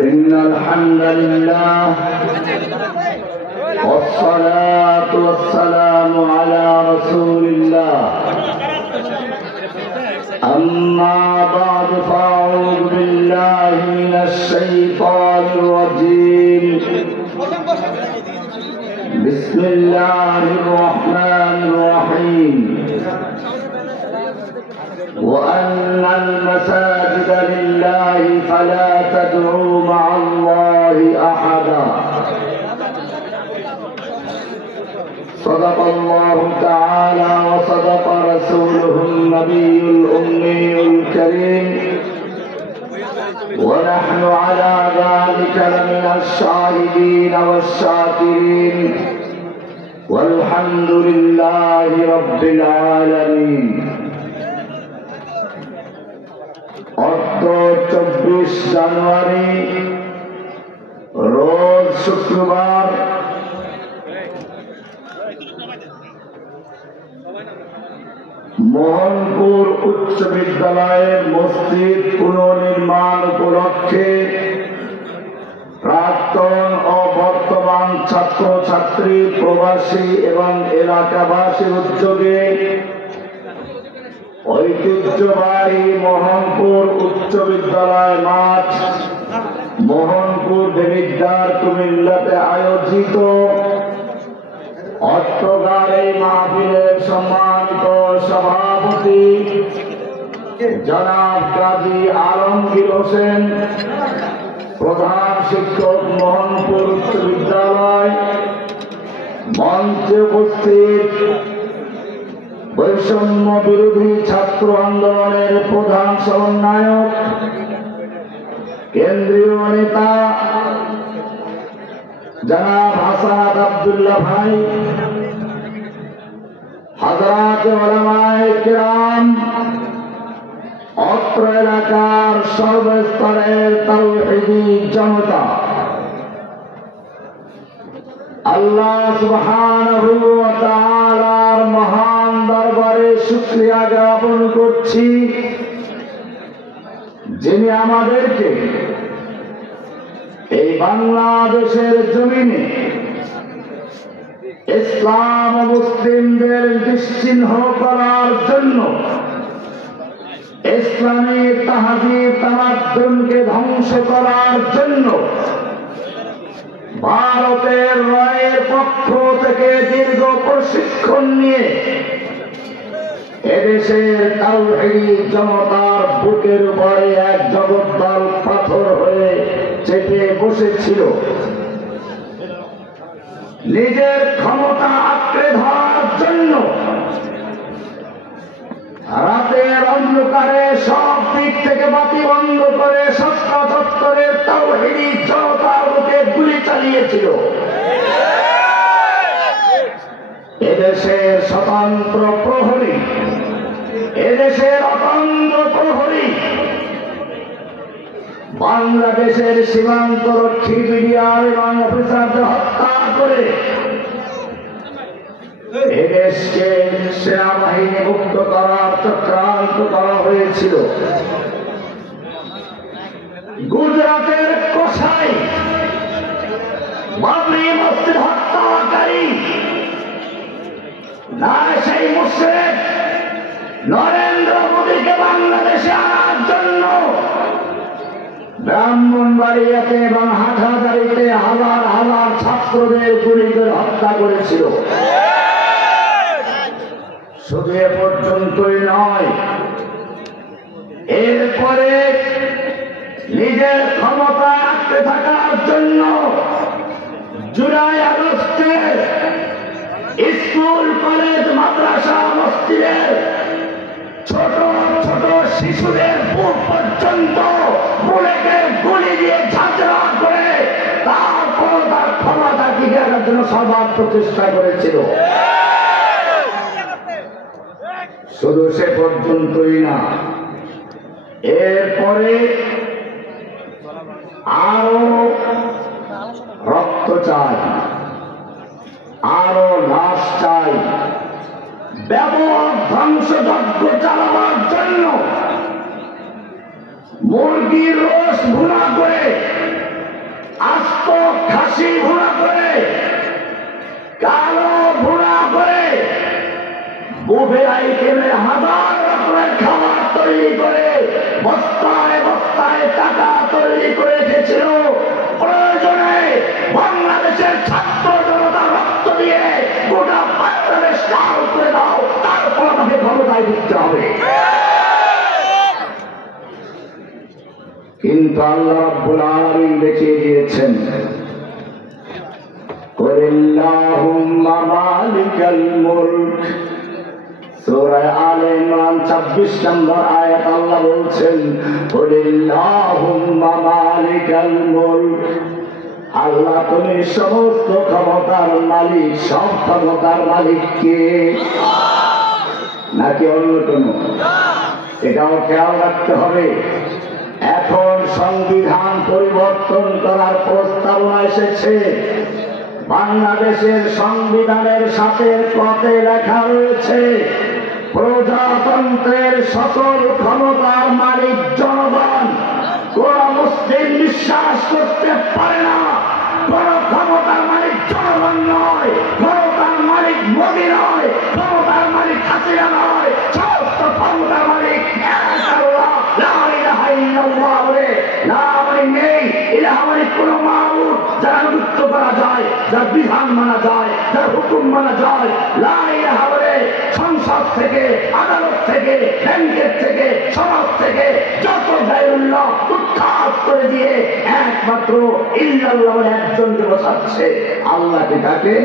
إن الحمد لله والصلاة والسلام على رسول الله أما بعد فأعوذ بالله من الشيطان الرجيم بسم الله الرحمن الرحيم وأن المساجد لله فلا تدعوا مع الله أحدا صدق الله تعالى وصدق رسوله النبي الأمي الكريم ونحن على ذلك لمن الشاهدين والشاكرين والحمد لله رب العالمين। অর্থ 24 জানুয়ারি রোজ শুক্রবার মোহনপুর উচ্চ বিদ্যালয়ের মসজিদ পুনর্নির্মাণ উপলক্ষে প্রাক্তন ও বর্তমান ছাত্র ছাত্রী প্রবাসী এবং এলাকাবাসীর উদ্যোগে ঐতিহ্যবাহী মোহনপুর উচ্চ বিদ্যালয় মাঠ মোহনপুর দেবিদ্বার কুমিল্লাতে আয়োজিত অষ্টগার এই মাহফিলের সম্মানিত সভাপতি জনাব কাজী আলমগীর হোসেন, প্রধান শিক্ষক মোহনপুর উচ্চ বিদ্যালয়, মঞ্চে উপস্থিত বৈষম্য বিরোধী ছাত্র আন্দোলনের প্রধান সমন্বয়ক কেন্দ্রীয় নেতা জনাব হাসান আব্দুল্লাহ ভাই, হযরত উলামায়ে কিরাম, অত্র এলাকার সর্বস্তরের তাওহীদি জনতা, আল্লাহ সুবহানাহু ওয়া তাআলার মহান দরবারে শুকরিয়া জ্ঞাপন করছি যিনি আমাদেরকে এই বাংলাদেশের জমিনে ইসলাম ও মুসলিমদের নিশ্চিহ্ন করার জন্য, ইসলামী তাহযীব তামাদ্দুনকে ধ্বংস করার জন্য ভারতের রায়ের পক্ষ থেকে দীর্ঘ প্রশিক্ষণ নিয়ে এদেশের তাওহীদি জনতার বুকের উপরে এক জগদ্দল পাথর হয়ে চেপে বসেছিল। নিজের ক্ষমতা আঁকড়ে ধরার জন্য রাতের অন্ধকারে সব দিক থেকে বাতি বন্ধ করে সত্তা চত্বরের তাওহীদি জনতার বুকে গুলি চালিয়েছিল। এদেশের স্বতন্ত্র প্রহরী, এদেশের অতন্ত্র প্রহরী বাংলাদেশের সীমান্ত রক্ষী বিডিআর এবং অফিসারদের হত্যা করে এদেশকে সেনাবাহিনী মুক্ত করার চক্রান্ত করা হয়েছিল। গুজরাটের কোসাই বাবরি মসজিদ হত্যাকারী না সেই মুশরিক নরেন্দ্র মোদীকে বাংলাদেশে আনার জন্য ব্রাহ্মণবাড়িয়াতে এবং হাটহাজারীতে হাজার হাজার ছাত্রদের গুলি করে হত্যা করেছিল। শুধু এ পর্যন্তই নয়, এরপরে নিজের ক্ষমতা আঁকড়ে থাকার জন্য জুলাই আগস্টে স্কুল কলেজ মাদ্রাসা মসজিদের ছোট ছোট শিশুদের বুক পর্যন্ত বুলেটের গুলি দিয়ে ঝাঁঝরা করে তারপর তার ক্ষমতা টিকে রাখার জন্য সর্বাত্মক প্রচেষ্টা করেছিল। শুধু সে পর্যন্তই না, এরপরে আরো রক্ত চাই, আরো লাশ চাই, ব্যাপক ধ্বংসযজ্ঞ চালাবার জন্য মুরগির রোস ভুনা করে ফরাসি ঘোড়া করে, কালো ঘোড়া করে, বুফে আইটেমে হাজার রকমের খাবার তৈরি করে বস্তায় বস্তায় টাকা তৈরি করে রেখেছিল। প্রয়োজনে বাংলাদেশের ছাত্র জনতা রক্ত দিয়ে গোটা বাংলাদেশ লাল করে দাও, তারপর আমাকে ক্ষমতায় ঢুকতে হবে। কিন্তু আল্লাহ রাব্বুল আলামিন দেখিয়ে দিয়েছেন, কুলিল্লাহুম্মা মালিকাল মুলক। সূরা আলে ইমরান 26 নম্বর আয়াত আল্লাহ বলছেন, কুলিল্লাহুম্মা মালিকাল মুলক। আল্লাহ তুমি সমস্ত ক্ষমতার মালিক। সব ক্ষমতার মালিক কে? নাকি অন্য কোন? এটাও খেয়াল রাখতে হবে। এখন সংবিধান পরিবর্তন করার প্রস্তাবনা এসেছে। বাংলাদেশের সংবিধানের সাথে পথে লেখা রয়েছে, প্রজাতন্ত্রের সকল ক্ষমতার মালিক জনগণ। কোন মুসলিম বিশ্বাস করতে পারে না কোন ক্ষমতার মালিক জনগণ নয়, ক্ষমতার মালিক মোদী নয়, ক্ষমতার মালিক হাসিনা নয়। সমস্ত ক্ষমতার মালিক আল্লাহ। লা ইলাহা ইল্লাল্লাহ বলে না মানে নেই, ইলাহা মানে কোন মাবুদ যারা মুক্ত করা যায়, যার বিধান মানা যায়, যার হুকুম মানা যায়। লা ইলাহা বলে সংসদ থেকে, আদালত থেকে, ব্যাংকের থেকে, সমাজ থেকে যত গায়রুল্লাহ উৎখাত করে দিয়ে একমাত্র ইল্লাল্লাহ বলে একজনকে বসাচ্ছে। আল্লাহকে কাকে?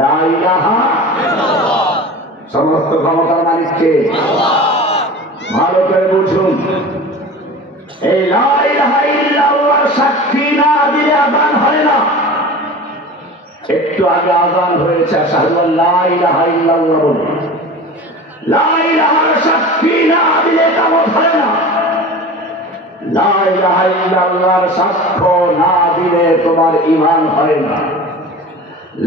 লা ইলাহা ইল্লাল্লাহ। সমস্ত ক্ষমতার মালিককে। ভালো করে বুঝুন, এই লা ইলাহা ইল্লাল্লাহর সাক্ষী না দিলে আযান হয় না। একটু আগে আযান হয়েছে, আশহাদু আল্লা ইলাহা ইল্লাল্লাহ বলে। লা ইলাহার সাক্ষী না দিলে ইকামত হয় না। লা ইলাহা ইল্লাল্লাহর সাক্ষ্য না দিলে তোমার ঈমান হয় না।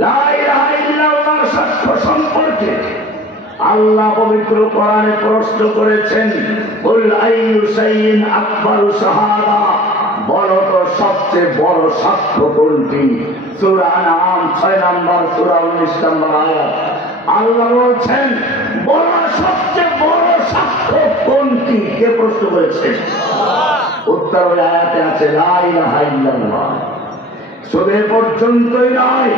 লা ইলাহা ইল্লাল্লাহর সাক্ষ্য সম্পর্কে আল্লাহ পবিত্র কোরআনে প্রশ্ন করেছেন, কুল আইয়ু শাইইন আকবারু শাহাদা। বলো তো সবচেয়ে বড় সাক্ষ্য কোনটি? সূরা আনআম 6 নম্বর সূরা 19 নম্বর আয়াত। আল্লাহ বলছেন, বড় সবচেয়ে বড় সাক্ষ্য কোনটি? কে প্রশ্ন করেছে? উত্তর ওই আয়াতে আছে, লা ইলাহা ইল্লাল্লাহ। শুধু এ পর্যন্তই নয়,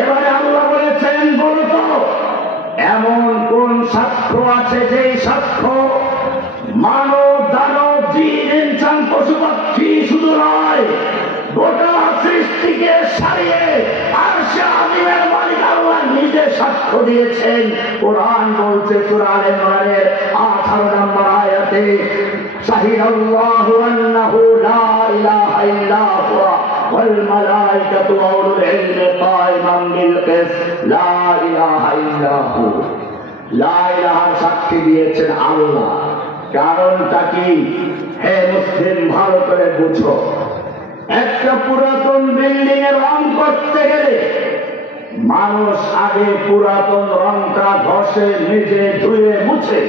এবারে আল্লাহ বলেছেন, বলো তো এমন কোন সাক্ষ্য আছে যেই সাক্ষ্য মানব দানব জিন ইনসান পশু পাখি শুধু নয়, গোটা সৃষ্টিকে সারিয়ে আরশে আযীমের মালিক আল্লাহ নিজে সাক্ষ্য দিয়েছেন। কোরআন বলছে সূরা আলে ইমরানের 18 নম্বর আয়াতে, শাহিদাল্লাহু আন্নাহু লা ইলাহা ইল্লা হুয়া ওয়াল মালায়েকাতু ওয়া উলুল ইলমি কায়িমান বিল কিসত লা ইলাহা ইল্লা হু। লা ইলাহার সাক্ষী দিয়েছেন আল্লাহ। কারণটা কি? হে মুসলিম, ভালো করে বুঝো। একটা পুরাতন বিল্ডিং এর রং করতে গেলে মানুষ আগে পুরাতন রংটা ঘষে মেজে ধুয়ে মুছে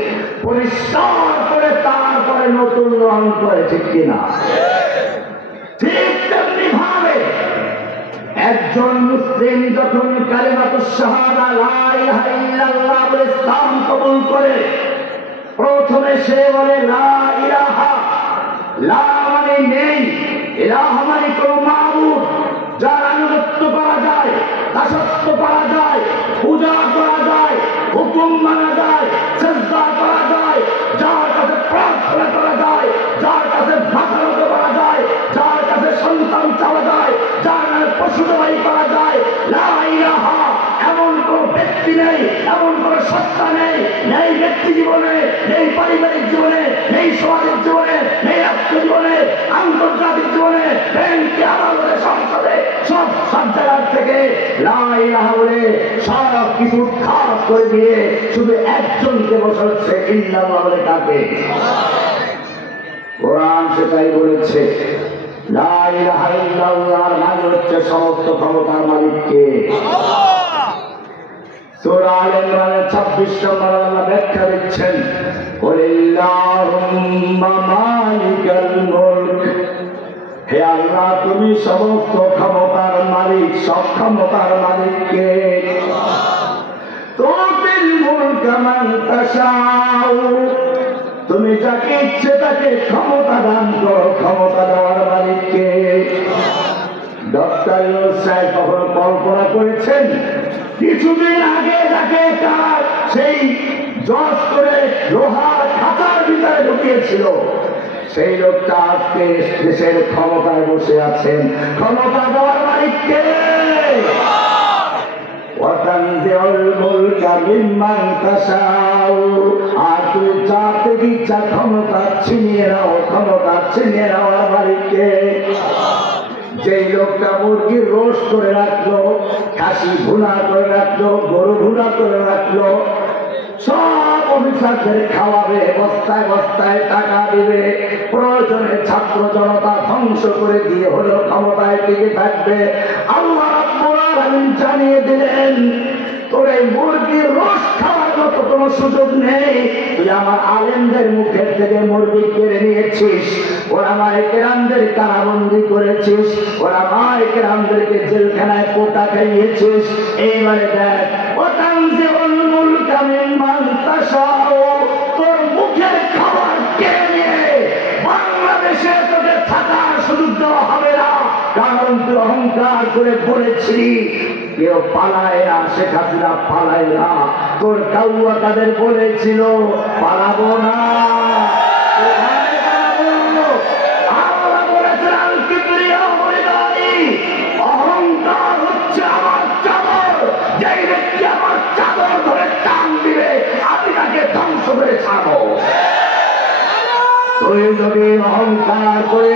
পরিষ্কার করে তারপরে নতুন রং করে, ঠিক কিনা? ঠিক তেমনি ভাবে একজন মুসলিম যখন কালিমাতুশ শাহাদা লা ইলাহা ইল্লাল্লাহ বলে ইসলাম কবুল করে, প্রথমে সে বলে লা ইলাহা। লা মানে নেই, ইলাহা মানে কোন মাবুদ যার আনুগত্য করা যায়, দাসত্ব করা যায়, পূজা করা যায়, হুকুম মানা যায়, সিজদা করা যায়, যার কাছে প্রার্থনা করা যায়, যার কাছে মাথা নত করা যায়, যার কাছে সন্তান চাওয়া যায়, যার নামে পশু জবাই করা যায়। লা ইলাহা এমন কোন ব্যক্তি নেই, এমন কোন সত্তা নেই, নেই ব্যক্তি জীবনে, নেই পারিবারিক জীবনে, নেই সমাজের জীবনে, নেই রাষ্ট্র জীবনে, আন্তর্জাতিক জীবনে, ব্যাংকে, আদালতে, সংসদে, সব জায়গার থেকে লা ইলাহা বলে সব কিছু উৎখাত করে দিয়ে শুধু একজনকে বসাচ্ছে, ইল্লাল্লাহ বলে কাকে? কোরআন সেটাই বলেছে। লা ইলাহা ইল্লাল্লাহর মানে হচ্ছে সমস্ত ক্ষমতার মালিককে। সূরা আলে ইমরানের 26 নম্বর আল্লাহ ব্যাখ্যা দিচ্ছেন, কুলিল্লাহুম্মা মালিকাল মুলক। হে আল্লাহ, তুমি সমস্ত ক্ষমতার মালিক, সব ক্ষমতার মালিককে তুমি যাকে ইচ্ছে তাকে ক্ষমতা দান করো, ক্ষমতা দেওয়ার মালিককে। ডক্টর ইউনূস সাহেব কখনো কল্পনা করেছেন কিছুদিন আগে যাকে তার সেই জজ করে লোহার খাতার ভিতরে ঢুকিয়েছিল, সেই লোকটা আজকে দেশের ক্ষমতায় বসে আছেন? ক্ষমতা দেওয়ার মালিককে। আর তুই যাতে ইচ্ছা ক্ষমতা ছিনিয়ে নাও, ক্ষমতা ছিনিয়ে নেওয়ার মালিককে। যেই লোকটা মুরগির রোস্ট করে রাখলো, খাসি ভুনা করে রাখলো, গরু ভুনা করে রাখলো, সব অফিসারদের খাওয়াবে, বস্তায় বস্তায় টাকা দিবে, প্রয়োজনে ছাত্র জনতা ধ্বংস করে দিয়ে হলো ক্ষমতায় টিকে থাকবে। আল্লাহ রাব্বুল আলামিন জানিয়ে দিলেন, তোর এই মুরগির রস খাওয়ার মতো কোনো সুযোগ নেই। তুই আমার আলেমদের মুখের থেকে মুরগি কেড়ে নিয়েছিস, ওরা মায়ে কেরামদের কারাবন্দি করেছিস, ওরা মায়ে কেরামদেরকে জেলখানায় পোটা খাইয়েছিস। এইবারে দেখ, তোর মুখের খাবার কেড়ে নিয়ে বাংলাদেশে তোকে থাকার সুযোগ দেওয়া হবে না। কারণ তুই অহংকার করে বলেছিলি কেউ পালায় না, শেখ হাসিনা পালায় না। তোর কাউয়া তাদের বলেছিল পালাবো না, অহংকার হচ্ছে আমার চাদর, যেই ব্যক্তি আমার চাদর ধরে টান দিবে আমি তাকে ধ্বংস করে ছাড়বো। তুই যদি অহংকার করে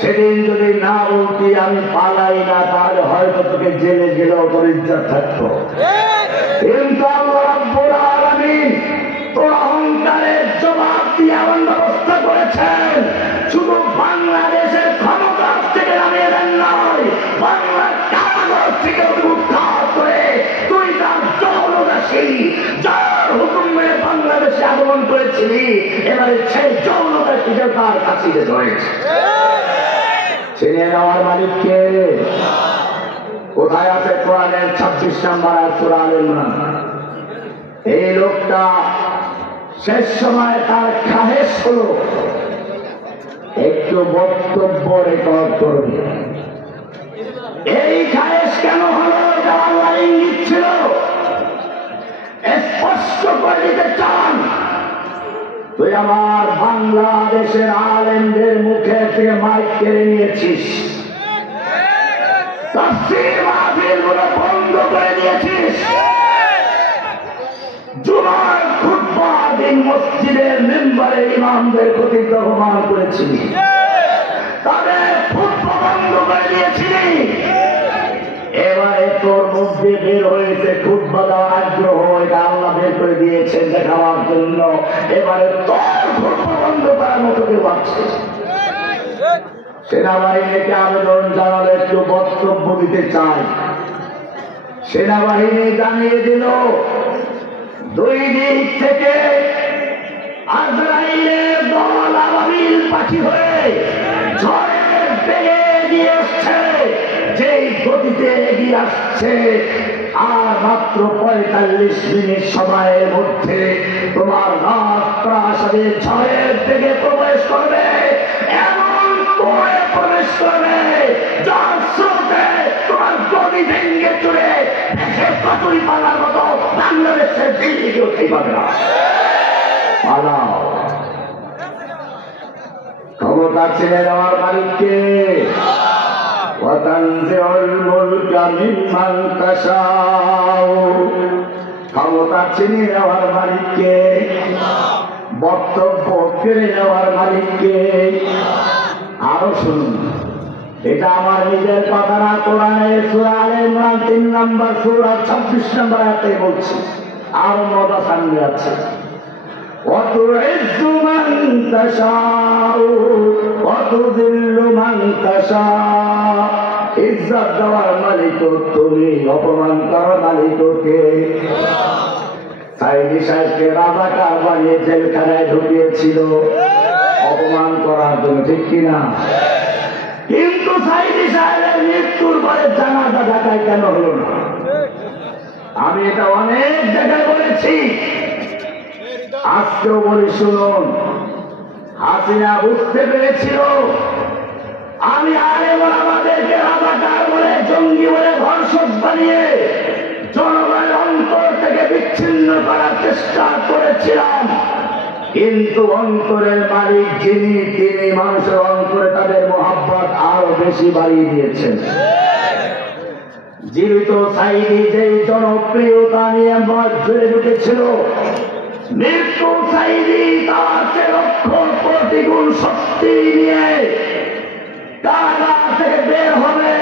সেদিন যদি না বলতি আমি পালাই না, তাহলে হয়তো তোকে জেলে গেলেও তোর ইজ্জত থাকতো। কিন্তু আল্লাহ রাব্বুল আলামিন তোর অহংকারের জবাব দিয়ে এমন ব্যবস্থা করেছেন, শুধু বাংলাদেশের ক্ষমতা থেকে নামিয়ে দেন নয়, বাংলার কারাগার থেকে উদ্ধার করে তুই তার জৌলদাসী, যার হুকুম মেনে বাংলাদেশে আগমন করেছিলি, এবারে সেই জৌলদাসীকে তার কাছে ধরেছে। ছিনিয়ে নেওয়ার মালিককে। কোথায় আছে কোরআনের 26 নম্বর সূরা আলে ইমরান? এই লোকটা শেষ সময় তার খাহেশ হলো একটু বক্তব্য রেকর্ড করবে। এই খাহেশ কেন হলো এটা আল্লাহ ইঙ্গিত ছিল, স্পষ্ট করে দিতে চান। তুই আমার বাংলাদেশের আলেমদের মুখে থেকে মাইক কেড়ে নিয়েছিস, তাফসীর মাহফিলগুলো বন্ধ করে দিয়েছিস, জুমার খুতবা দিন মসজিদের মেম্বারে ইমামদের খতিব অপমান করেছিলি, তাদের খুতবা বন্ধ করে দিয়েছিলি। এবারে তোর মধ্যে বের হয়েছে খুতবা দেওয়ার আগ্রহ, এটা আল্লাহ বের করে দিয়েছেন দেখাবার জন্য। এবারে তোর খুতবা বন্ধ করার মতো কেউ আছে? সেনাবাহিনীকে আবেদন জানালে একটু বক্তব্য দিতে চাই। সেনাবাহিনী জানিয়ে দিল 2 দিক থেকে আজরাইলের দল আবাবিল পাখি হয়ে ঝড়ের বেগে এগিয়ে আসছে। যেই গতিতে এগিয়ে আসছে, আর মাত্র 45 মিনিট সময়ের মধ্যে তোমার রাজপ্রাসাদে ঝড়ের বেগে প্রবেশ করবে, এমন করে প্রবেশ করবে যার স্রোতে তোমার গদি ভেঙে চলে দেশে পাতুরি পালার মতো বাংলাদেশের দিল্লি কেউ খেয়ে পাবে না। পালাও। ক্ষমতা ছেড়ে দেওয়ার মালিককে। ক্ষমতা ছিনে নেওয়ার মালিককে, বক্তব্য কেড়ে নেওয়ার মালিককে। আরো শুনুন, এটা আমার নিজের কথা না, কোরআনের সূরা আলে ইমরান 3 নম্বর সূরা 26 নম্বর আয়াতে বলছি। আর মজা সামনে আছে। وتعز من تشاء وتذل من تشاء। ইজ্জত দেওয়ার মালিক তুমি, অপমান করার মালিক কে? সাইদি সাহেবকে রাজাকার বানিয়ে জেলখানায় ঢুকিয়েছিল অপমান করার জন্য, ঠিক কিনা? সাহেবের মৃত্যুর পরে জানাজা ঢাকায় কেন হলো না? আমি এটা অনেক জায়গায় বলেছি, আজকেও বলি শুনুন। হাসিনা বুঝতে পেরেছিল আমি আমাদেরকে রাজাকার বলে, জঙ্গি বলে, ধর্ষক বানিয়ে জনগণের অন্তর থেকে বিচ্ছিন্ন করার চেষ্টা করেছিলাম, কিন্তু অন্তরের মালিক যিনি, তিনি মানুষের অন্তরে তাদের মহাব্বত আরো বেশি বাড়িয়ে দিয়েছেন। জীবিত সাইদি যেই জনপ্রিয়তা নিয়ে মত জুড়ে ঢুকেছিল, মৃত্যু সাইদি তার চেয়ে লক্ষ কোটি গুণ শক্তি নিয়ে কারাগার থেকে বের হবে।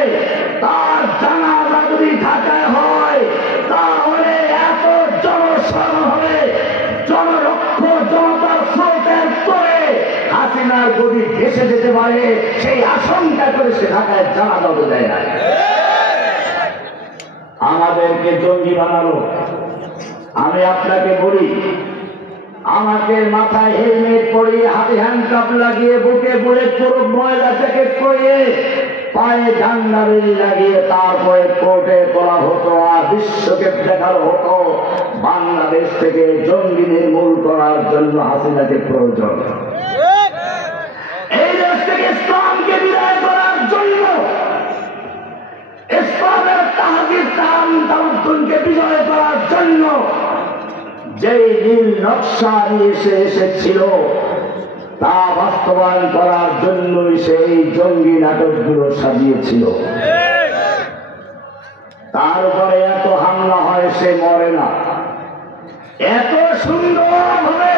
তার জানাজা যদি ঢাকায় হয়, তাহলে এত জনসন হবে, জনলক্ষ জনতার স্রোতের করে হাসিনার গদি ভেসে যেতে পারে, সেই আশঙ্কা করে সে ঢাকায় জানাজা দেয় না। আমাদেরকে জঙ্গি বানালো। আমি আপনাকে বলি, আমাকে মাথায় হেলমেট পরিয়ে, হাতে হ্যান্ডকাপ লাগিয়ে, বুকে বুলেট প্রুফ ময়লা জ্যাকেট পরিয়ে, পায়ে ডান্ডা বেরি লাগিয়ে তারপরে কোর্টে তোলা হতো, আর বিশ্বকে দেখানো হতো বাংলাদেশ থেকে জঙ্গি নির্মূল করার জন্য হাসিনাকে প্রয়োজন, এই দেশ থেকে ইসলামকে বিদায় করার জন্য, ইসলামের তাহাজির তামদ্দুনকে বিজয় করার জন্য যেই নীল নকশা নিয়ে এসেছিল, তা বাস্তবায়ন করার জন্যই সেই জঙ্গি নাটকগুলো সাজিয়েছিল। তার উপরে এত হামলা হয়, সে মরে না। এত সুন্দরভাবে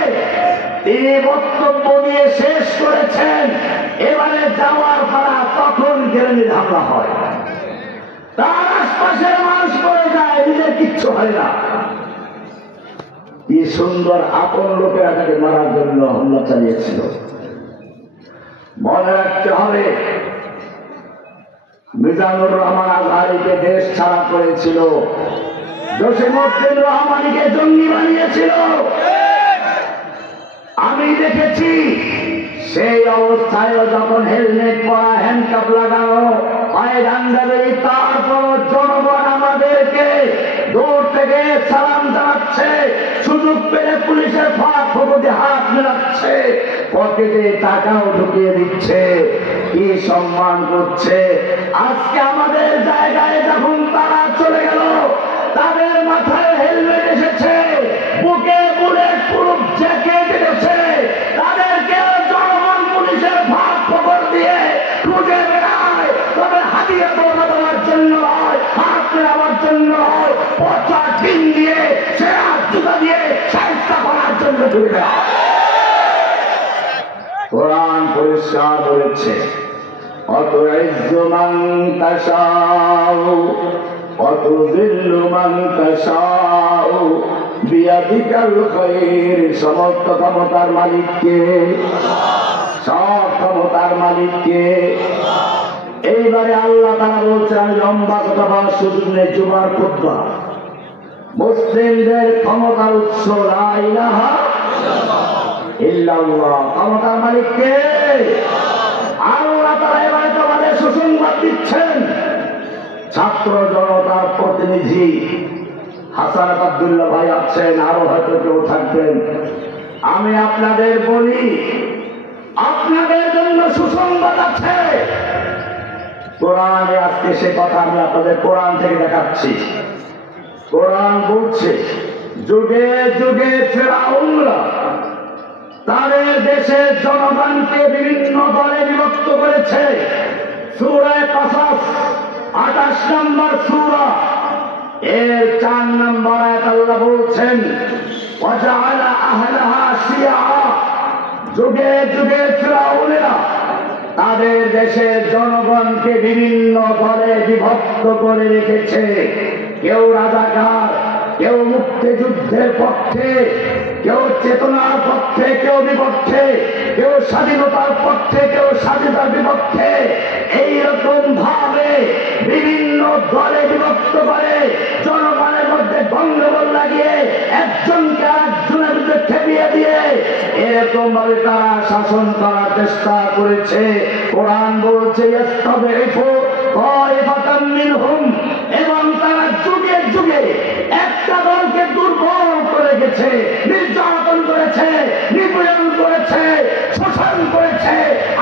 তিনি বক্তব্য দিয়ে শেষ করেছেন, এবারে যাওয়ার পারা তখন গ্রেনেড হামলা হয়, তার আশপাশের মানুষ মরে যায়, নিজের কিচ্ছু হয় না। কি সুন্দর আপন লোকেরা তাকে মারার জন্য হামলা চালিয়েছিল। মনে রাখতে হবে, মিজানুর রহমান আজহারিকে দেশ ছাড়া করেছিল, জসিমউদ্দিন রহমানিকে জঙ্গি বানিয়েছিল। আমি দেখেছি সেই অবস্থায় যখন হেলমেট পরা, হ্যান্ডকাপ লাগানো, পায়ে ডান্ডা বেরি, তারপর জনগণ আমাদেরকে দূর থেকে সালাম জানাচ্ছে, সুযোগ পেলে পুলিশের ফাঁক ফোকরে হাত মেলাচ্ছে, পকেটে টাকাও ঢুকিয়ে দিচ্ছে, কি সম্মান করছে। আজকে আমাদের জায়গায় যখন তারা চলে গেল, তাদের মাথায় হেলমেট এসেছে, বুকে বুলেট প্রুফ জ্যাকেট এসেছে, তাদেরকে জনগণ পুলিশের ফাঁক ফোকর দিয়ে খুঁজে বেড়ায়, তবে হাতিয়ে দৌড়া দেওয়ার জন্য হয়, হাত মেলাবার জন্য হয়, পচা ডিম দিয়ে, সেরা জুতা দিয়ে চেষ্টা করার জন্য ঘুরে বেড়ায়। কোরআন পরিষ্কার বলেছে, অতুইজ্জু মান তাশাউ অতুযিল্লু মান তাশাউ বিয়াদিকাল খায়র। সমস্ত ক্ষমতার মালিককে, সব ক্ষমতার মালিককে। এইবারে আল্লাহ তাআলা বলছেন, আমি লম্বা কথা বলার সুযোগ নেই, জুমার খুতবা, মুসলিমদের ক্ষমতার উৎস লা ইলাহা ইল্লাল্লাহ। ক্ষমতার মালিককে আল্লাহ তাআলা এবারে তোমাদের সুসংবাদ দিচ্ছেন। ছাত্র জনতার প্রতিনিধি হাসানাত আব্দুল্লাহ ভাই আছেন, আরো হয়তো কেউ থাকবেন। আমি আপনাদের বলি, আপনাদের জন্য সুসংবাদ আছে। কোরআনে আজকে সে কথা আমি আপনাদের কোরআন থেকে দেখাচ্ছি। কোরআন বলছে, যুগে যুগে ফেরাউনরা তাদের দেশের জনগণকে বিভিন্ন দলে বিভক্ত করেছে। সূরা কাসাস 28 নম্বর সূরা, এর 4 নম্বর আয়াত আল্লাহ বলছেন, ওয়াজআলা আহলাহা শিয়া। যুগে যুগে ফেরাউনেরা তাদের দেশের জনগণকে বিভিন্ন দলে বিভক্ত করে রেখেছে। কেউ রাজাকার, কেউ মুক্তিযুদ্ধের পক্ষে, কেউ চেতনার পক্ষে, কেউ বিপক্ষে, কেউ স্বাধীনতার পক্ষে, কেউ স্বাধীনতার বিপক্ষে। এইরকম ভাবে বিভিন্ন দলে বিভক্ত করে জনগণের মধ্যে গন্ডগোল লাগিয়ে একজনকে আরেকজনের বিরুদ্ধে খেপিয়ে দিয়ে এরকম ভাবে তারা শাসন করার চেষ্টা করেছে। কোরআন বলছে, ইস্তাদিফু তায়েফাতাম মিনহুম, এবং তারা যুগে যুগে একটা দলকে দুর্বল করে গেছে, নির্যাতন করেছে, নিপীড়ন করেছে, শোষণ করেছে,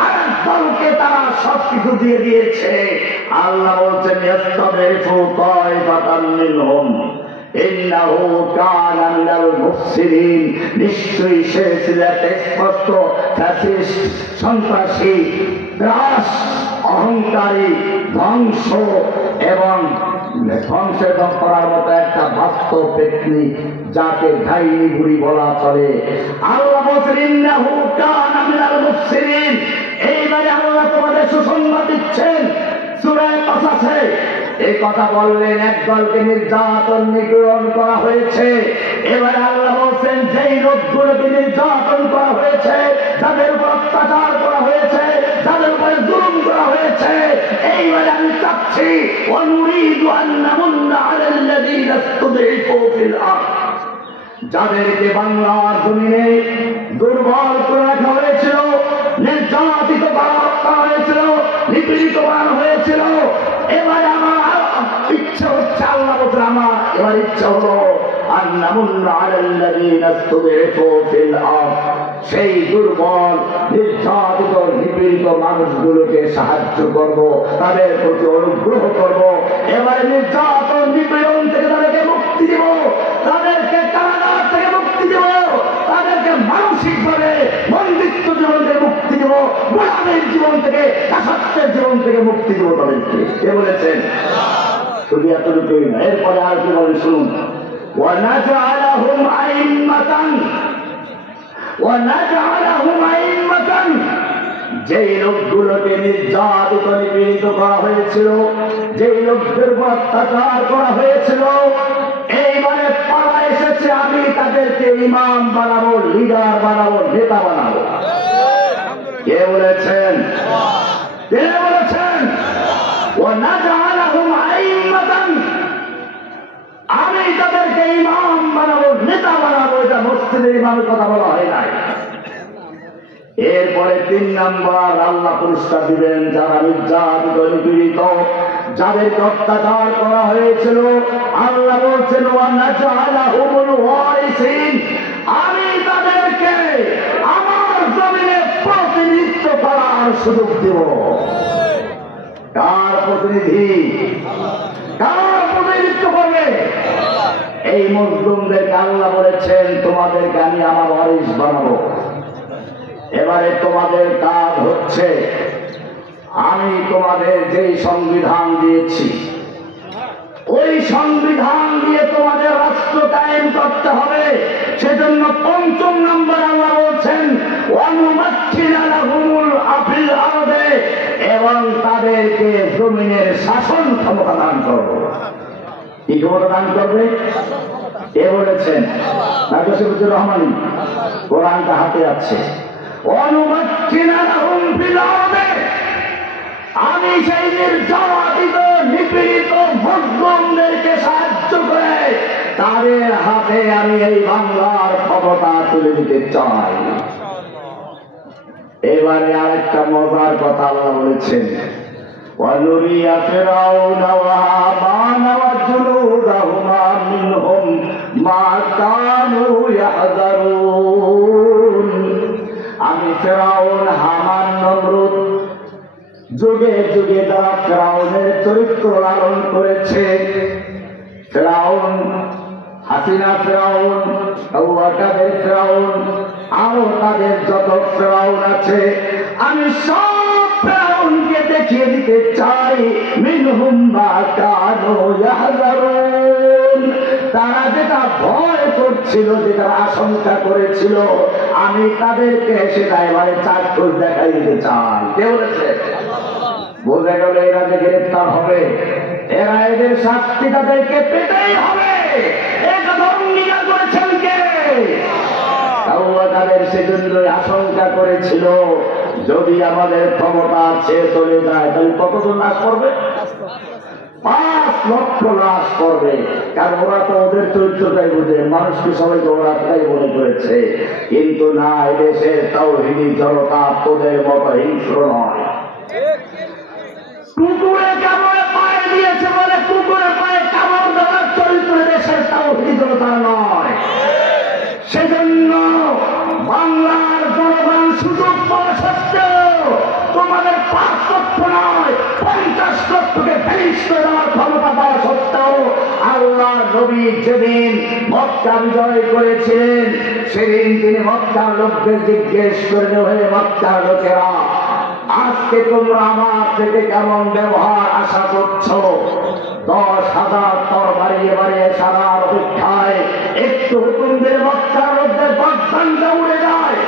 আর এক দলকে তারা সবকিছু দিয়ে দিয়েছে। আল্লাহ বলছেন ইয়াস্তাবিফু তায়েফাতাম মিনহুম ইন্নাহু কানা মিনাল মুফসিদিন, নিশ্চয়ই সে ছিল একটা স্পষ্ট ফ্যাসিস্ট, সন্ত্রাসী, গ্রাস, অহংকারী, ধ্বংস এবং ধ্বংসের করার মতো একটা বাস্তব ব্যক্তি, যাকে ডাইনি বুড়ি বলা চলে। আল্লাহ বলছেন ইন্নাহু কানা মিনাল মুফসিদিন। এইবারে আল্লাহ তোমাদের সুসংবাদ দিচ্ছেন সূরা কাসাসে। এই কথা বললেন এক দলকে নির্যাতন নিপীড়ন করা হয়েছে। এবারে আল্লাহ বলছেন যেই লোকগুলোকে নির্যাতন করা হয়েছে, যাদের উপর অত্যাচার করা হয়েছে, যাদের উপরে জুলুম করা হয়েছে, এইবারে আমি চাচ্ছি ওয়ানুরিদু আন নামুন্না আলাল্লাযীনা ইসতুদঈফু ফিল আরদ, যাদেরকে বাংলার জমিনে দুর্বল করে রাখা হয়েছিল, নির্যাতিত করা হয়েছিল, নিপীড়িত করা হয়েছিল। এবার আমার ইচ্ছা হচ্ছে, আল্লাহ বলছেন আমার এবার ইচ্ছা হলো আন্নামুন্না আলাল্লাযীনা ইসতুদঈফু ফিল আরদ, সেই দুর্বল, নির্যাতিত, নিপীড়িত মানুষগুলোকে সাহায্য করব, তাদের প্রতি অনুগ্রহ করব। এবারে নির্যাতন নিপীড়ন থেকে তাদেরকে মুক্তি দিব, তাদেরকে কারাগার থেকে মুক্তি দিব, তাদেরকে মানসিকভাবে বন্দিত্ব জীবন থেকে মুক্তি দিব, গোলামের জীবন থেকে, দাসত্বের জীবন থেকে মুক্তি দিব তাদেরকে। কে বলেছেন? শুধু এতটুকুই না, এরপরে আর কি বলে শুনুন। ওয়ানাজআলাহুম আইম্মাতান, ওয়ানাজআলাহুম আইম্মাতান, যেই লোকগুলোকে নির্যাতিত নিপীড়িত করা হয়েছিল, যেই লোকদের উপর অত্যাচার করা হয়েছিল, এইবারে পালা এসেছে, আমি তাদেরকে ইমাম বানাবো, লিডার বানাবো, নেতা বানাবো। কে বলেছেন? কে বলেছেন? ওয়ানাজআলাহুম আইম্মাতান, আমি তাদেরকে ইমাম বানাবো, নেতা বানাবো। এটা মসজিদের ইমামের কথা বলা হয় নাই। এরপরে 3 নাম্বার আল্লাহ পুরস্কার দিবেন যারা নির্যাতিত নিপীড়িত, যাদেরকে অত্যাচার করা হয়েছিল। আল্লাহ বলছেন ওয়ানাজআলাহুমুল ওয়ারিসিন, আমি তাদেরকে আমার জমিনে প্রতিনিধিত্ব করার সুযোগ দেব। কার প্রতিনিধি? কার প্রতিনিধিত্ব করবে? এই মজলুমদেরকে আল্লাহ বলেছেন তোমাদেরকে আমি আমার ওয়ারিস বানাবো। এবারে তোমাদের কাজ হচ্ছে, আমি তোমাদের যেই সংবিধান দিয়েছি, ওই সংবিধান দিয়ে তোমাদের রাষ্ট্র কায়েম করতে হবে। সেজন্য 5ম নম্বর আল্লাহ বলছেন ওয়ানুমাক্কিনা লাহুমুল ফিল আরদে, এবং তাদেরকে জমিনের শাসন ক্ষমতা দান করবো। কি ক্ষমতা দান করবে? কে বলেছেন? নাজমুল রহমানী, কোরআনটা হাতে আছে। ওয়ানুমাক্কিনা লাহুম ফিল আরদে, আমি সেই নির্যাতিত নিপীড়িত মুসলিমদেরকে সাহায্য করে তাদের হাতে আমি এই বাংলার ক্ষমতা তুলে দিতে চাই। এবারে আরেকটা মজার কথা আল্লাহ বলেছেন ওয়ানুরিয়া ফিরাউনা ওয়া হামানা ওয়া জুনুদাহুমা মিনহুম মা কানু ইয়াহযারুন, আমি ফিরাউন, হামান, নমরুদ যুগে যুগে তারা ফিরাউনের চরিত্র লালন করেছে। ফিরাউন, হাসিনা ফিরাউন, আবুবকরের ফিরাউন, আরো তাদের যত ফিরাউন আছে, আমি সব ফিরাউনকে দেখিয়ে দিতে চাই মিনহুম মা কানু ইয়াহযারুন, তারা যেটা ভয় করছিল, যেটা আশঙ্কা করেছিল, আমি তাদেরকে সেটা এবারে চাক্ষুষ দেখাই দিতে চাই। কে বলেছে? বোঝা গেল এরা যে গ্রেফতার হবে, এরা এদের শাস্তি তাদেরকে পেতেই হবে। এটা অঙ্গীকার করেছেন কে? আল্লাহ তাদের সেজন্যই আশঙ্কা করেছিল যদি আমাদের ক্ষমতা ছেড়ে চলে যায় তাহলে কতজন নাশ করবে? 5 লক্ষ নাশ করবে। কারণ ওরা তো ওদের চরিত্রটাই বুঝে, মানুষকে সবাইকে ওরা তাই মনে করেছে। কিন্তু না, এদেশের তাওহীদি জনতা তোদের মতো হিংস্র নয়। কুকুরে কেমন কুকুরে পায়ে কামড় দেওয়ার চরিত্র দেশের তাওহীদ জনতার নয়। সেজন্য বাংলার জনগণ সুযোগ পাওয়া সত্ত্বেও তোমাদের 5 লক্ষ নয় 50 লক্ষকে ফেরিস্ত দেওয়ার ক্ষমতা পাওয়া সত্ত্বেও আল্লাহ নবী যেদিন মক্কা বিজয় করেছিলেন সেদিন তিনি মক্কার লোকদের জিজ্ঞেস করে, হয়ে মক্কার লোকেরা, আজকে তোমরা আমার থেকে কেমন ব্যবহার আশা করছো? 10,000 তরবারি এবারে সারার অপেক্ষায় একটু হুকুম দিলে মক্কার লোকদের বাগদানটা উড়ে যায়।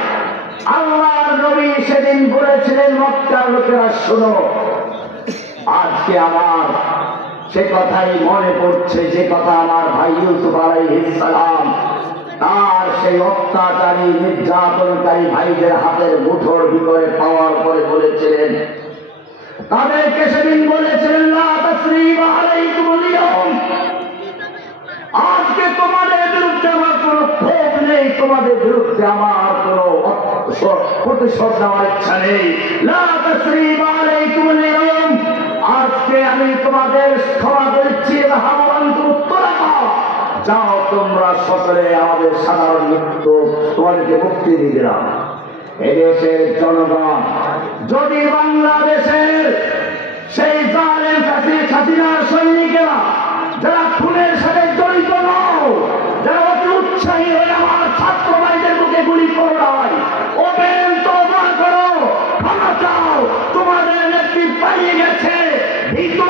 আল্লাহর নবী সেদিন বলেছিলেন, মক্কার লোকেরা শোনো, আজকে আমার সে কথাই মনে পড়ছে যে কথা আমার ভাই ইউসুফ আলাইহিস সালাম তার সেই অত্যাচারী নির্যাতনকারী ভাইদের হাতের মুঠোর ভিতরে পাওয়ার পরে বলেছিলেন। তাদেরকে সেদিন বলেছিলেন, লা তাসরিবা আলাইকুমুল ইয়াউম, আজকে তোমাদের বিরুদ্ধে আমার কোনো ক্ষোভ নেই, তোমাদের বিরুদ্ধে আমার কোনো প্রতিশোধ নেওয়ার ইচ্ছা নেই। লা তাসরিবা আলাইকুমুল ইয়াউম, আজকে আমি তোমাদের ক্ষমা করছি। যাও তোমরা সকলে আমাদের সাধারণ মৃত্যু তোমাদেরকে মুক্তি দিয়ে দিলাম। এদেশের জনগণ যদি বাংলাদেশের সেই জালেম হাসিনার সৈনিকেরা যারা খুনের সাথে জড়িত নও, যারা অতি উৎসাহী হয়ে আমার ছাত্র ভাইদের বুকে গুলি করায়, ওপেন তওবা করো, ক্ষমা চাও, তোমাদের নেত্রী পালিয়ে গেছে। কিন্তু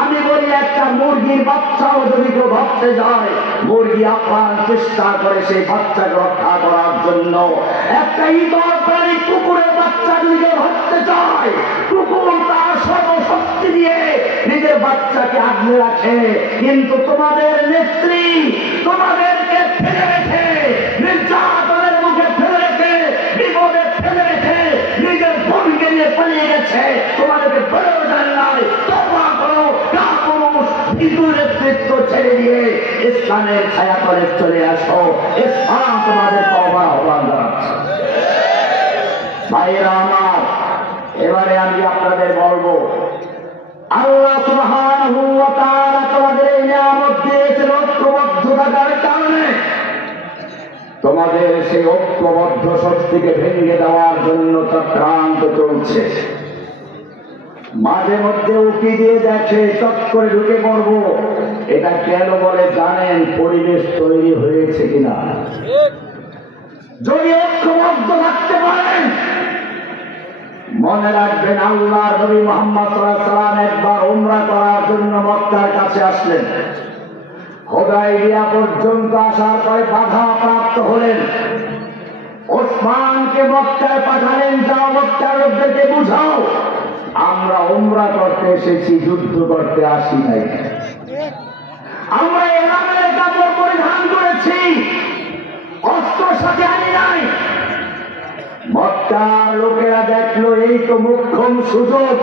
আমি বলি, একটা মুরগির বাচ্চাও যদি কেউ ভাবতে যায়, মুরগি আপ্রাণ চেষ্টা করে সেই বাচ্চাকে রক্ষা করার জন্য। একটা ইতর প্রাণী কুকুরের বাচ্চা যদি কেউ ধরতে চায়, কুকুর তার সর্বশক্তি দিয়ে নিজের বাচ্চাকে আগলে রাখে। কিন্তু তোমাদের নেত্রী তোমাদেরকে ফেলে রেখে, নির্যাতনের মুখে ফেলে রেখে, বিপদে ফেলে রেখে নিজের বোনকে নিয়ে পালিয়ে গেছে। তোমাদেরকে প্রয়োজন নাই, তওবা করো, কাপুরুষ হিন্দু নেতৃত্ব ছেড়ে দিয়ে ইসলামের ছায়াতলে চলে আসো। ইসলাম তোমাদের তওবার আহ্বান জানাচ্ছে। ভাইয়েরা আমার, এবারে আমি আপনাদের বলবো, আল্লাহ সুবহানাহু ওয়া তাআলা তোমাদের এই নিয়ামত দিয়েছেন ঐক্যবদ্ধ থাকার কারণে। তোমাদের সেই ঐক্যবদ্ধ শক্তিকে ভেঙে দেওয়ার জন্য চক্রান্ত চলছে। মাঝে মধ্যে উকি দিয়ে দেখে চট করে ঢুকে পড়বো। এটা কেন বলে জানেন? পরিবেশ তৈরি হয়েছে কিনা। যদি ঐক্যবদ্ধ থাকতে পারেন, মনে রাখবেন আল্লাহর নবী মুহাম্মদ সাল্লাল্লাহু আলাইহি ওয়াসাল্লাম একবার উমরা করার জন্য মক্কার কাছে আসলেন। হুদায়বিয়া পর্যন্ত আসার পরে বাধা প্রাপ্ত হলেন। ওসমানকে মক্কায় পাঠালেন, যাও মক্কার লোকদেরকে বুঝাও আমরা উমরা করতে এসেছি, যুদ্ধ করতে আসি নাই। আমরা ইহরামের কাপড় পরিধান করেছি, অস্ত্র সাথে আনি নাই। মক্কার লোকেরা দেখলো এই তো মুখ্যম সুযোগ।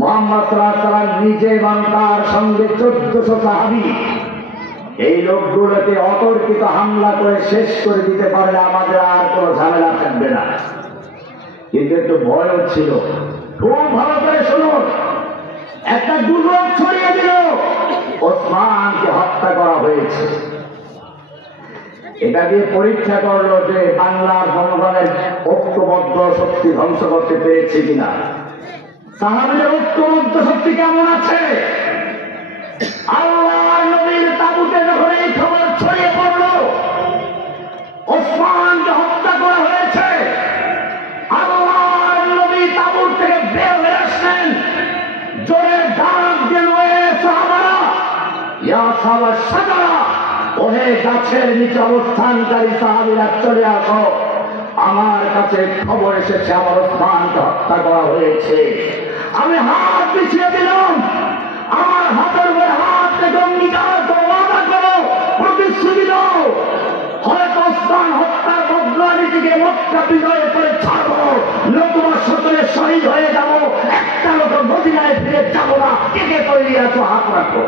মুহাম্মদ সাল্লাল্লাহু আলাইহি ওয়াসাল্লাম নিজে এবং তার সঙ্গে 1400 সাহাবী এই লোকগুলোকে অতর্কিত হামলা করে শেষ করে দিতে পারলে আমাদের আর কোনো ঝামেলা থাকবে না। কিন্তু একটু ভয়ও ছিল। খুব ভালো করে শুনুন, একটা গুজব ছড়িয়ে দিল ওসমানকে হত্যা করা হয়েছে। এটা দিয়ে পরীক্ষা করলো যে বাংলার জনগণের ঐক্যবদ্ধ শক্তি ধ্বংস করতে পেরেছে কিনা। সাহাবীদের ঐক্যবদ্ধ শক্তি কেমন আছে? আল্লাহর নবীর তাবুতে যখন এই খবর ছড়িয়ে পড়লো ওসমানকে হত্যা করা হয়েছে, আল্লাহর নবী তাবুত থেকে বের হয়ে আসলেন, জোরে ডাক দিল, সাহাবারা, ইয়া সাহাবা সাজারা, ওহে গাছের নিচে অবস্থানকারী সাহাবীরা চলে আসো, আমার কাছে খবর এসেছে আমার ওসমানকে হত্যা করা হয়েছে। আমি হাত পিছিয়ে দিলাম, আমার হাতের উপরে হাত থেকে অঙ্গীকার করো, ওয়াদা করো, প্রতিশ্রুতি দাও, হয়তো ওসমান হত্যার বদলা নীতিকে মক্কা বিজয় করে ছাড়বো, নতুবা সকলে শহীদ হয়ে যাবো, একটা লোক মদিনায় ফিরে যাবো না। কে কে তৈরি আছো? হাত রাখো।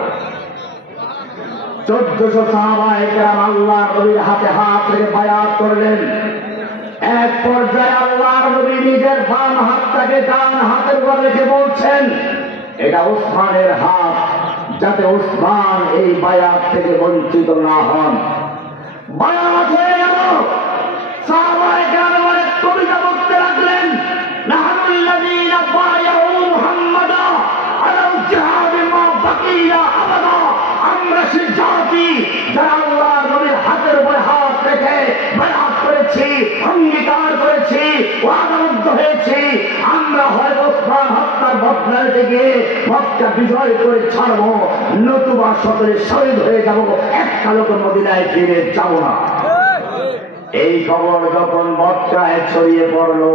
1400 সাহাবায়ে কেরাম আল্লাহর নবীর হাতে হাত রেখে বায়াত করলেন। এক পর্যায়ে আল্লাহর নবী নিজের বাম হাতটাকে ডান হাতের উপর রেখে বলছেন, এটা ওসমানের হাত, যাতে উসমান এই বায়াত থেকে বঞ্চিত না হন। বায়াত হয়ে গেল, সাহাবায়ে কেরাম অনেক কবিতা বলতে লাগলেন, নাহনুল্লাযীনা বায়াউ মুহাম্মাদা আলাল জিহাদি মা বাকিয়া আবাদা। আমরা সেই জাতি যারা আল্লাহ নবীর হাতের উপরে হাত রেখে বায়াত করেছি, অঙ্গীকার করেছি, ওয়াদাবদ্ধ হয়েছি। আমরা হয় ওসমান হত্যার বদলা থেকে মক্কা বিজয় করে ছাড়বো, নতুবা সকলে শহীদ হয়ে যাব, একটা লোক মদিনায় ফিরে যাব না। এই খবর যখন মক্কায় ছড়িয়ে পড়লো,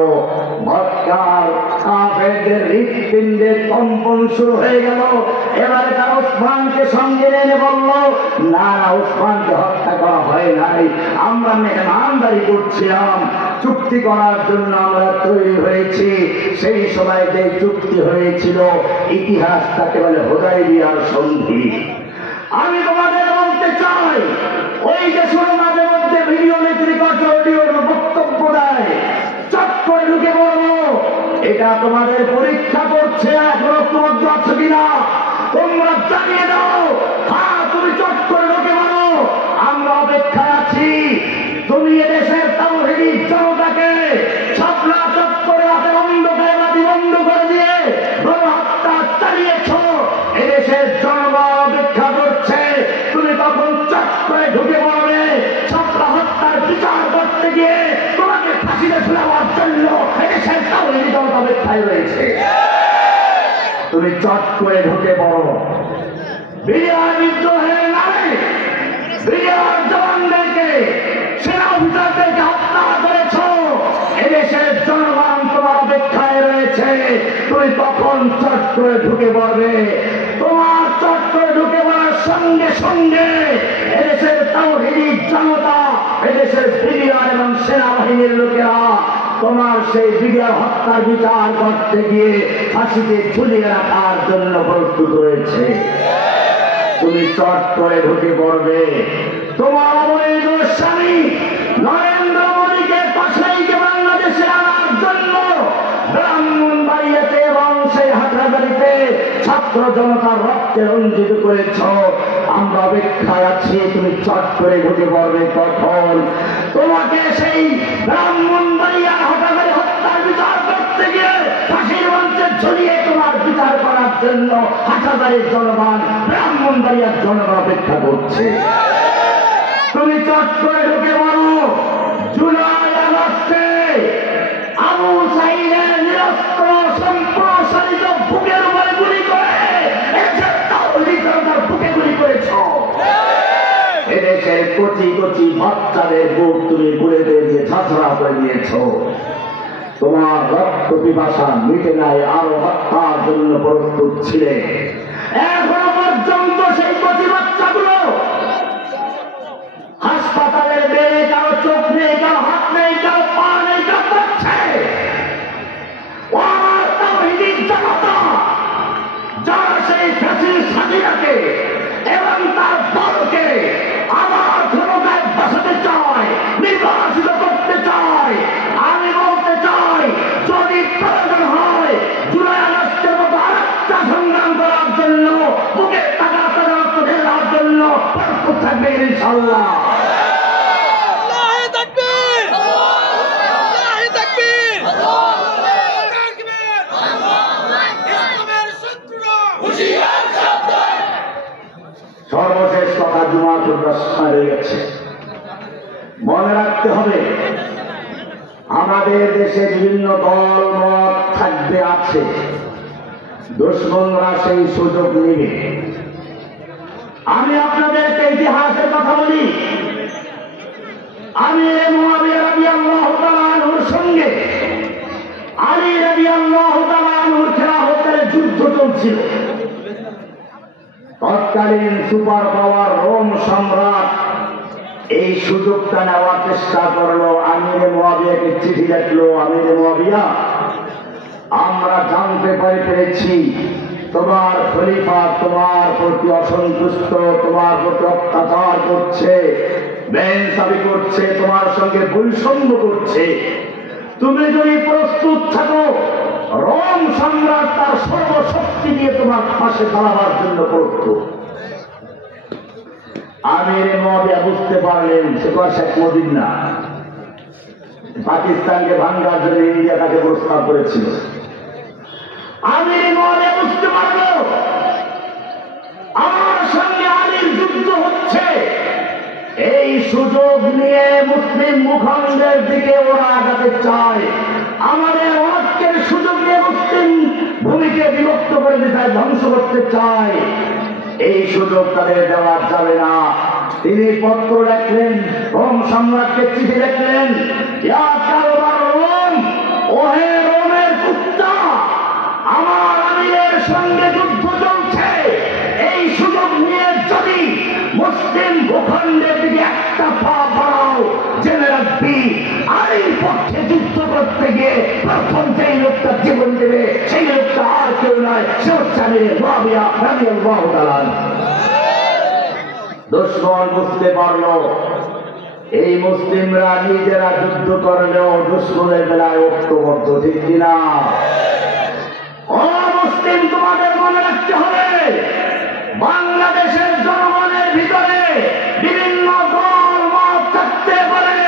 মক্কার কাফেরদের হৃৎপিণ্ডে কম্পন শুরু হয়ে গেল। এবারে তারা উসমানকে সঙ্গে এনে বলল, না না, উসমানকে হত্যা করা হয় নাই, আমরা মেহমানদারি করছিলাম, চুক্তি করার জন্য আমরা তৈরি হয়েছি। সেই সময় যে চুক্তি হয়েছিল ইতিহাস তাকে বলে হুদায়বিয়ার সন্ধি। আমি তোমাদের বলতে চাই, ওই যে শুরু মাঝে মধ্যে ভিডিও অডিওর বক্তব্য দেয়, চট করে ঢুকে পড়বো, এটা তোমাদের পরীক্ষা করছে এখনো তোমার আছো কিনা তোমরা জানিয়ে দাও। হ্যাঁ, তুমি চট করে ঢুকে পড়ো, আমরা অপেক্ষায় আছি। তুমি এদেশের তাওহীদি জনতাকে শাপলা চট করে হাতে অন্ধকারে বাতি বন্ধ করে দিয়ে গণহত্যা চালিয়েছ, এদেশের জনগণ অপেক্ষা করছে। তুমি তখন চট করে ঢুকে পড়বে, শাপলা হত্যার বিচার করতে গিয়ে তোমাকে ফাঁসিতে ঝুলাবার জন্য এদেশের তাওহীদি জনতা অপেক্ষায় রয়েছে। তুমি চট করে ঢুকে পড়ো। বিডিআর বিদ্রোহের নামে বিডিআর জওয়ানদেরকে, সেনা অফিসারদেরকে হত্যা করেছ, এদেশের জনগণ তোমার অপেক্ষায় রয়েছে। তুমি তখন চট করে ঢুকে পড়বে। তোমার চট করে ঢুকে পড়ার সঙ্গে সঙ্গে এদেশের তাওহীদি জনতা, এদেশের বিডিআর এবং সেনাবাহিনীর লোকেরা তোমার সেই বিডিআর হত্যার বিচার করতে গিয়ে ফাঁসিতে ঝুলিয়ে রাখার জন্য প্রস্তুত রয়েছে। তুমি চট করে ঢুকে পড়বে। তোমার অবৈধ স্বামী নরেন্দ্র মোদীকে পাশেই বাংলাদেশে আনার জন্য ব্রাহ্মণবাড়িয়াতে এবং সেই হাটহাজারীতে ছাত্র জনতার রক্তে রঞ্জিত করেছ। আমরা অপেক্ষায় আছি, তুমি চট করে ঢুকে পড়বে। তখন তোমাকে সেই ব্রাহ্মণবাড়িয়ার হাটহাজারী হত্যার বিচার করতে গিয়ে ফাঁসির মঞ্চে ঝুলিয়ে তোমার বিচার করার জন্য হাটহাজারীর জনগণ, ব্রাহ্মণবাড়িয়ার জনগণ অপেক্ষা করছে। তুমি চট করে ঢুকে পড়ো। জুলাই আগস্টে আবু সাঈদের নিরস্ত্র সম্প্রসারিত বুকের উপরে গুলি করে এদেশের তাওহীদি জনতার বুকে গুলি করেছ। এদেশের কচি কচি বাচ্চাদের বুক তুমি গুলি দিয়ে ঝাঁঝরা করে দিয়েছ। তোমার রক্ত পিপাসা মিটে নাই, আরো হত্যার জন্য প্রস্তুত ছিলে। এখনো পর্যন্ত সেই কচি বাচ্চাগুলো হাসপাতালের বেড়ে, কারো চোখ নেই, কারো হাত নেই, কারো পা নেই, কাঁপাচ্ছে। আমার তাওহীদি জনতা যারা সেই ফ্যাসিস্ট হাসিনাকে এবং তার দলকে আবার ক্ষমতায় বসাতে চায়, নির্বাসিত করতে চায়, আমি বলতে চাই, যদি প্রয়োজন হয় জুলাই আগস্টের মতো আরেকটা সংগ্রাম করার জন্য, বুকের টাকা রক্ত ঢেলে দেওয়ার জন্য প্রস্তুত থাকবে ইনশাআল্লাহ। সর্বশেষ কথা, জুমাতুর রাস্তায় রয়ে গেছে। মনে রাখতে হবে, আমাদের দেশে বিভিন্ন দল মত থাকবে, আছে, দুশমনরা সেই সুযোগ নেবে। আমি আপনাদেরকে ইতিহাসের কথা বলি। আমির মুআবিয়া রাদিয়াল্লাহু তাআলা আনহুর সঙ্গে আলী রাদিয়াল্লাহু তাআলা আনহুর খেলাফতের যুদ্ধ চলছিল। তৎকালীন সুপার পাওয়ার রোম সম্রাট এই সুযোগটা নেওয়ার চেষ্টা করলো। আমির মুআবিয়াকে চিঠি লিখলো, আমির মুআবিয়া, আমরা জানতে পেরেছি তোমার খলিফা তোমার প্রতি অসন্তুষ্ট, তোমার প্রতি অত্যাচার করছে, বেইনসাফি করছে, তোমার সঙ্গে বৈষম্য করছে। তুমি যদি প্রস্তুত থাকো, রোম সম্রাট তার সর্বশক্তি দিয়ে তোমার পাশে দাঁড়াবার জন্য প্রস্তুত। আমির মুআবিয়া বুঝতে পারলেন সে তো শেখ মুজিব না, পাকিস্তানকে ভাঙার জন্য ইন্ডিয়া তাকে প্রস্তাব করেছিল। আমির মুআবিয়া বুঝতে পারল আমার সঙ্গে আলীর যুদ্ধ হচ্ছে, এই সুযোগ নিয়ে মুসলিম ভূখণ্ডের দিকে ওরা আগাতে চায়, আমাদের ঐক্যের সুযোগ নিয়ে মুসলিম ভূমিকে বিভক্ত করে দিতে চায়, ধ্বংস করতে চায়। এই সুযোগ তাদের দেওয়া যাবে না। তিনি পত্র লেখলেন, রোম সম্রাটকে চিঠি লিখলেন, ইয়া কারবার রোম, ওহে রোমের কুত্তা, আমার আমিরের সঙ্গে যুদ্ধ চলছে, এই সুযোগ নিয়ে যদি মুসলিম ভূখণ্ডের দিকে একটা পা বাড়াও, জেনে রাখবি আলীর পক্ষে যুদ্ধ করতে গিয়ে প্রথম যেই লোকটা জীবন দেবে সেই লোকটা আর কেউ নয়, সে হচ্ছে আমির মুআবিয়া রাদিয়াল্লাহু তাআলা। দুশমন বুঝতে পারল এই মুসলিমরা নিজেরা যুদ্ধ করলেও দুশমনের বেলায় ঐক্যবদ্ধ, ঠিক কিনা? ও মুসলিম, তোমাদের মনে রাখতে হবে বাংলাদেশের জনগণের ভিতরে বিভিন্ন দল মত থাকতে পারে,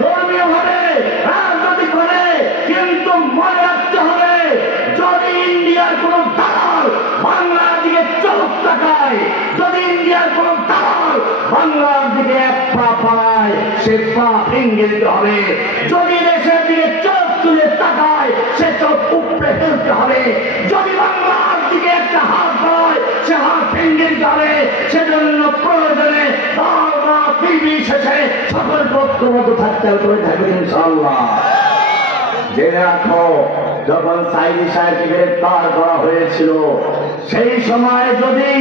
ধর্মীয় ভাবে, রাজনৈতিক ভাবে, কিন্তু মনে রাখতে হবে যদি ইন্ডিয়ার কোন দালাল বাংলার দিকে চোখ তাকায়, যদি ইন্ডিয়ার কোন দালাল বাংলার দিকে এক পা পায়, সে পা ভেঙে দিতে হবে। যদি দেশের দিকে চোখ তুলে তাকায়, সে চোখ উপড়ে ফেলতে হবে। যদি বাংলার দিকে একটা হাত পায়, সে হাত ভেঙে দিতে হবে। সেজন্য প্রয়োজনে শেষে সকল ঐক্যবদ্ধ থাকতে হবে, থাকবে ইনশাআল্লাহ। জেনে রাখো, যখন সাইদি সাহেবকে গ্রেফতার করা হয়েছিল সেই সময় যদি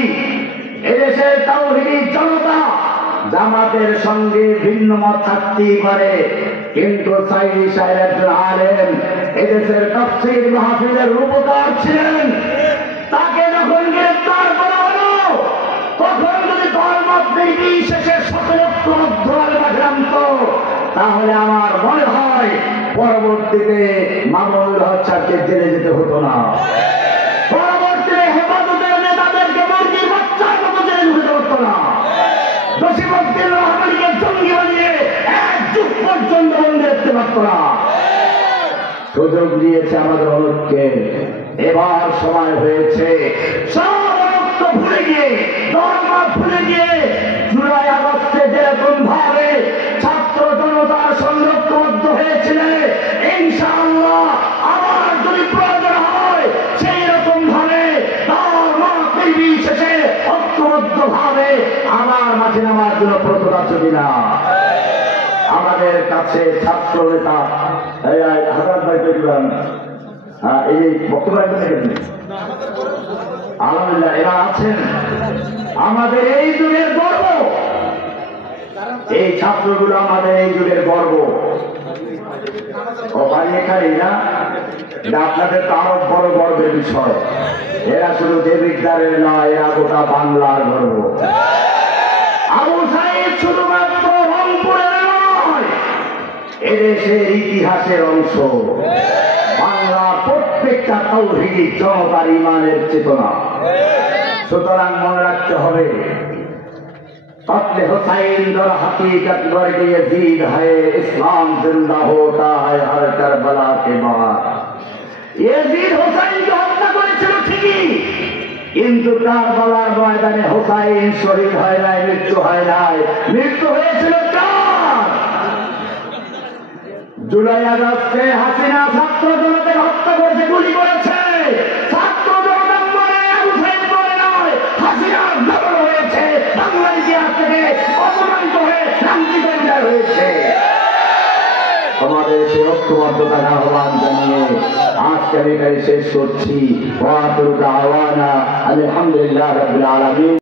এদেশের তাওহীদি জনতা জামাতের সঙ্গে ভিন্ন মত থাকতেই পারে, কিন্তু সাইদি সাহেব একজন আলেম, এদেশের তাফসীর মাহফিলের রূপকার ছিলেন। তাকে যখন গ্রেফতার করা হলো তখন যদি দলমত নির্বিশেষে সকল ঐক্যবদ্ধ আলেম, তাহলে আমার মনে হয় পরবর্তীতে মামুনুল হক সাহেবকে জেলে যেতে হতো না, পরবর্তীতে হেফাজতের নেতাদেরকে মুরগির বাচ্চার মতো জেলে যেতে হতো না, জসিমউদ্দিন রহমানকে জঙ্গি বানিয়ে এক যুগ পর্যন্ত বন্ধ রাখতে পারত না। সুযোগ দিয়েছে আমাদের ঐক্যে, এবার সময় হয়েছে সব ঐক্য ভুলে গিয়ে, ধর্ম ভুলে গিয়ে, জুলাই আগস্টে যেরকম ভাবে ছাত্র জনতার সঙ্গে ঐক্যবদ্ধ হয়েছিল, ইনশাআল্লাহ আবার যদি প্রয়োজন হয় সেই রকম ভাবে ধর্ম নির্বিশেষে ঐক্যবদ্ধ ভাবে আবার মাঠে নামার জন্য প্রস্তুত আছে কিনা? আমাদের কাছে ছাত্র নেতা হাজার ভাই পেলাম, এই বক্তব্য আলহামদুলিল্লাহ এরা আছেন, আমাদের এই যুগের গর্ব, এই ছাত্রগুলো আমাদের এই যুগের গর্ব। ও বাড়ি এখানেই না, আপনাদের তো আরো বড় গর্বের বিষয়। এরা শুধু দেবিদ্বারের নয়, এরা গোটা বাংলার গর্ব। আবু সাঈদ শুধুমাত্র রংপুরের নয়, এদেশের ইতিহাসের অংশ। বাংলা প্রত্যেকটা তাওহীদি জনতার ঈমানের চেতনা। সুতরাং মনে রাখতে হবে कत्ल हुसैन दर हकीकत वर्ग यजीद है, इस्लाम जिंदा होता है हर करबला के बाद। यजीद हुसैनকে হত্যা করেছিল ঠিকই, কিন্তু কারবালার ময়দানে হুসাইন শহীদ হয় নাই, মৃত্যু হয় নাই, মৃত্যু হয়েছিল কার? জুলাই আগস্টে হাসিনা ছাত্র জনতাকে হত্যা করেছে, গুলি করেছে। ছাত্র জনতা মরে, হুসাইন মরে নয়, হাসিনা নগর হয়েছে, বাংলার ইতিহাস থেকে অপমানিত হয়ে শান্তি বিদায় হয়েছে। আমাদের সেই ঐক্যবদ্ধতার আহ্বান জানিয়ে আজকে আমি শেষ করছি। ওয়া আখিরু দাওয়ানা আলহামদুলিল্লাহি রাব্বিল আলামিন।